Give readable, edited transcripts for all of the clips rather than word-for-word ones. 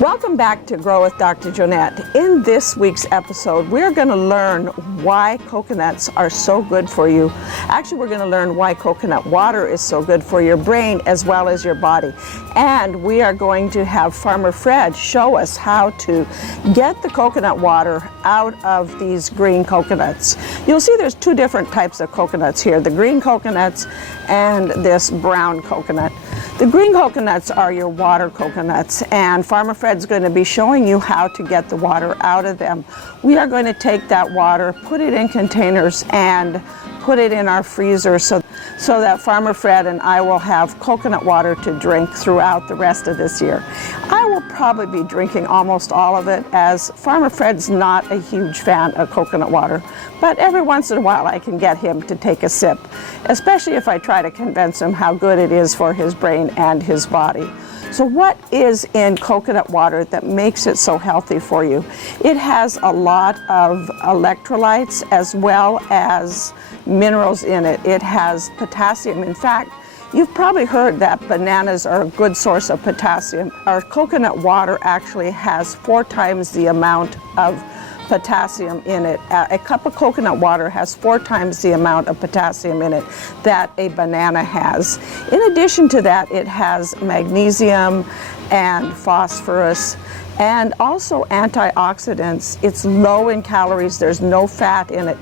Welcome back to Grow with Dr. Jonette. In this week's episode, we're going to learn why coconuts are so good for you. Actually, we're going to learn why coconut water is so good for your brain as well as your body. And we are going to have Farmer Fred show us how to get the coconut water out of these green coconuts. You'll see there's two different types of coconuts here, the green coconuts and this brown coconut. The green coconuts are your water coconuts, and Farmer Fred's going to be showing you how to get the water out of them. We are going to take that water, put it in containers, and put it in our freezer so that Farmer Fred and I will have coconut water to drink throughout the rest of this year. I will probably be drinking almost all of it, as Farmer Fred's not a huge fan of coconut water, but every once in a while I can get him to take a sip, especially if I try to convince him how good it is for his brain and his body. So what is in coconut water that makes it so healthy for you? It has a lot of electrolytes as well as minerals in it. It has potassium. In fact, you've probably heard that bananas are a good source of potassium. Our coconut water actually has 4 times the amount of potassium in it. A cup of coconut water has 4 times the amount of potassium in it that a banana has. In addition to that, it has magnesium and phosphorus and also antioxidants. It's low in calories. There's no fat in it.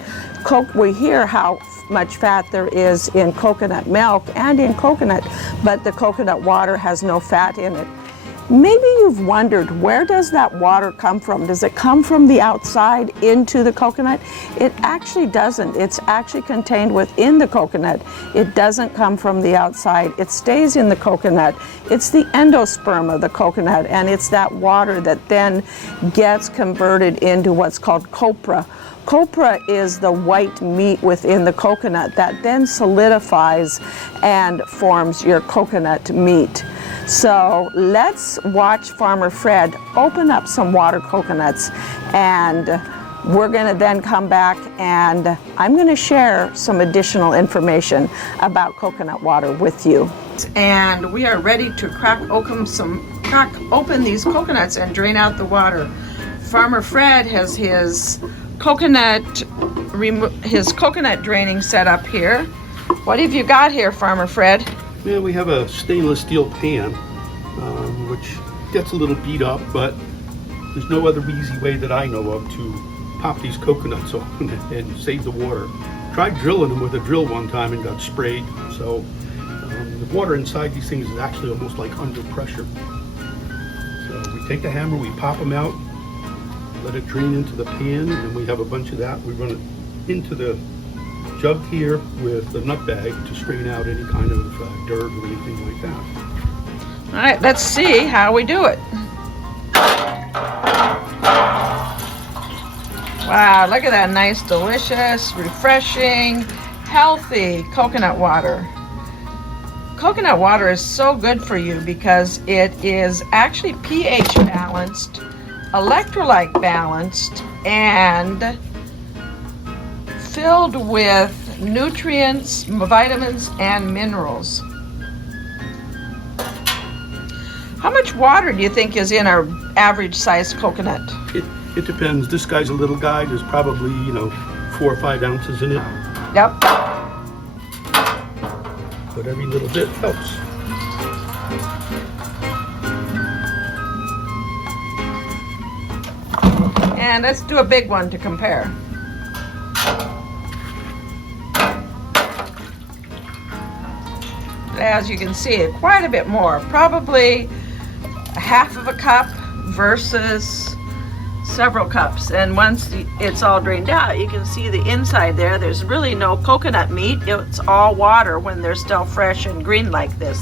We hear how much fat there is in coconut milk and in coconut, but the coconut water has no fat in it. Maybe you've wondered, where does that water come from? Does it come from the outside into the coconut? It actually doesn't. It's actually contained within the coconut. It doesn't come from the outside. It stays in the coconut. It's the endosperm of the coconut, and it's that water that then gets converted into what's called copra. Copra is the white meat within the coconut that then solidifies and forms your coconut meat. So let's watch Farmer Fred open up some water coconuts, and we're going to then come back and I'm going to share some additional information about coconut water with you. And we are ready to crack open these coconuts and drain out the water. Farmer Fred has his coconut draining set up here. What have you got here, Farmer Fred? Yeah, we have a stainless steel pan, which gets a little beat up, but there's no other easy way that I know of to pop these coconuts open and save the water. Tried drilling them with a drill one time and got sprayed, so the water inside these things is actually almost like under pressure. So we take the hammer, we pop them out, let it drain into the pan, and we have a bunch of that. We run it into the jug here with the nut bag to strain out any kind of dirt or anything like that. All right, let's see how we do it. Wow, look at that nice, delicious, refreshing, healthy coconut water. Coconut water is so good for you because it is actually pH balanced, electrolyte balanced, and filled with nutrients, vitamins, and minerals. How much water do you think is in our average sized coconut? It depends. This guy's a little guy. There's probably, 4 or 5 ounces in it. Yep. But every little bit helps. And let's do a big one to compare. As you can see, quite a bit more, probably a half of a cup versus several cups. And once it's all drained out, you can see the inside there. There's really no coconut meat. It's all water when they're still fresh and green like this.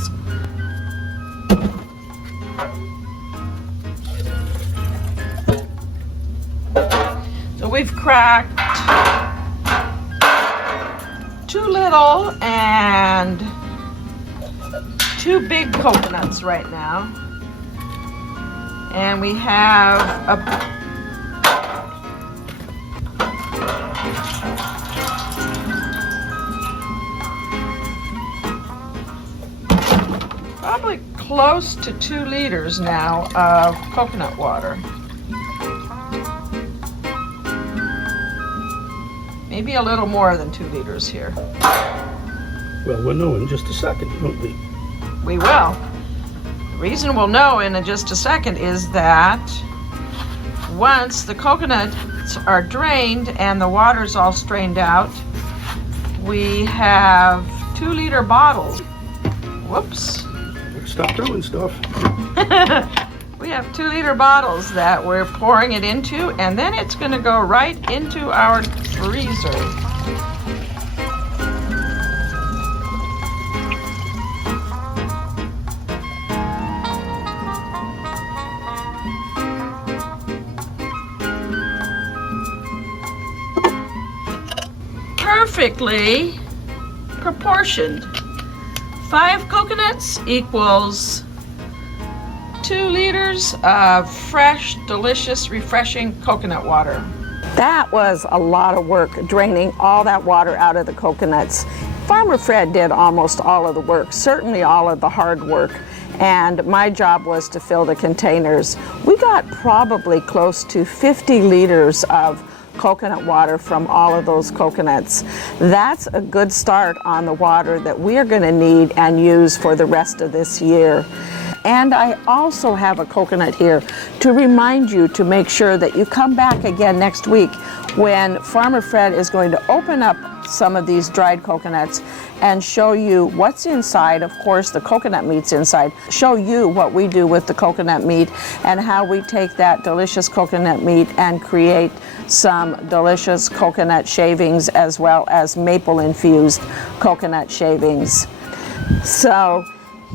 So we've cracked 2 little and 2 big coconuts right now. And we have probably close to 2 liters now of coconut water. Maybe a little more than 2 liters here. Well, we'll know in just a second, won't we? We will. The reason we'll know in just a second is that once the coconuts are drained and the water's all strained out, we have 2-liter bottles. Whoops. Stop throwing stuff. We have 2-liter bottles that we're pouring it into, and then it's going to go right into our freezer. Perfectly proportioned. 5 coconuts equals 2 liters of fresh, delicious, refreshing coconut water. That was a lot of work, draining all that water out of the coconuts. Farmer Fred did almost all of the work, certainly all of the hard work, and my job was to fill the containers. We got probably close to 50 liters of coconut water from all of those coconuts. That's a good start on the water that we are going to need and use for the rest of this year. And I also have a coconut here to remind you to make sure that you come back again next week when Farmer Fred is going to open up some of these dried coconuts and show you what's inside. Of course, the coconut meat's inside. Show you what we do with the coconut meat and how we take that delicious coconut meat and create some delicious coconut shavings as well as maple-infused coconut shavings. So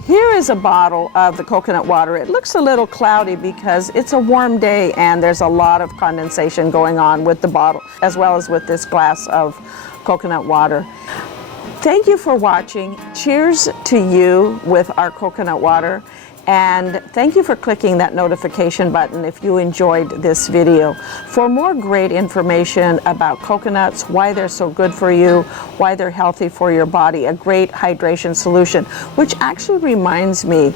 here is a bottle of the coconut water. It looks a little cloudy because it's a warm day and there's a lot of condensation going on with the bottle as well as with this glass of coconut water. Thank you for watching. Cheers to you with our coconut water. And thank you for clicking that notification button if you enjoyed this video. For more great information about coconuts, why they're so good for you, why they're healthy for your body, a great hydration solution, which actually reminds me,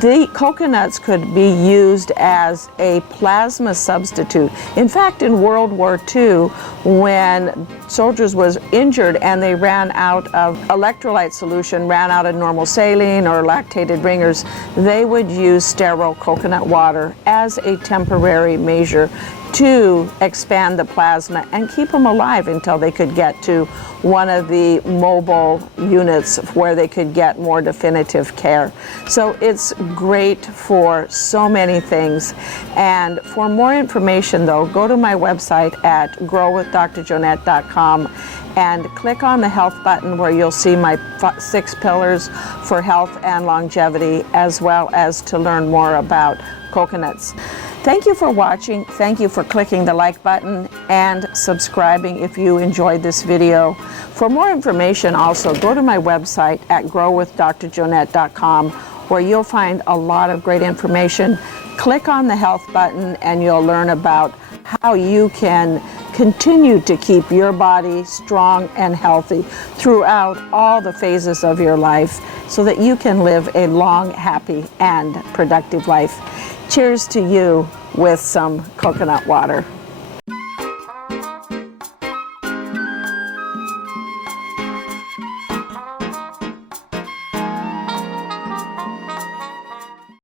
the coconuts could be used as a plasma substitute. In fact, in World War II, when soldiers was injured and they ran out of electrolyte solution, ran out of normal saline or lactated ringers, they would use sterile coconut water as a temporary measure to expand the plasma and keep them alive until they could get to one of the mobile units where they could get more definitive care. So it's great for so many things. And for more information though, go to my website at growwithdrjonette.com and click on the health button where you'll see my 6 pillars for health and longevity, as well as to learn more about coconuts. Thank you for watching. Thank you for clicking the like button and subscribing if you enjoyed this video. For more information also, go to my website at growwithdrjonette.com where you'll find a lot of great information. Click on the health button and you'll learn about how you can continue to keep your body strong and healthy throughout all the phases of your life so that you can live a long, happy, and productive life. Cheers to you with some coconut water.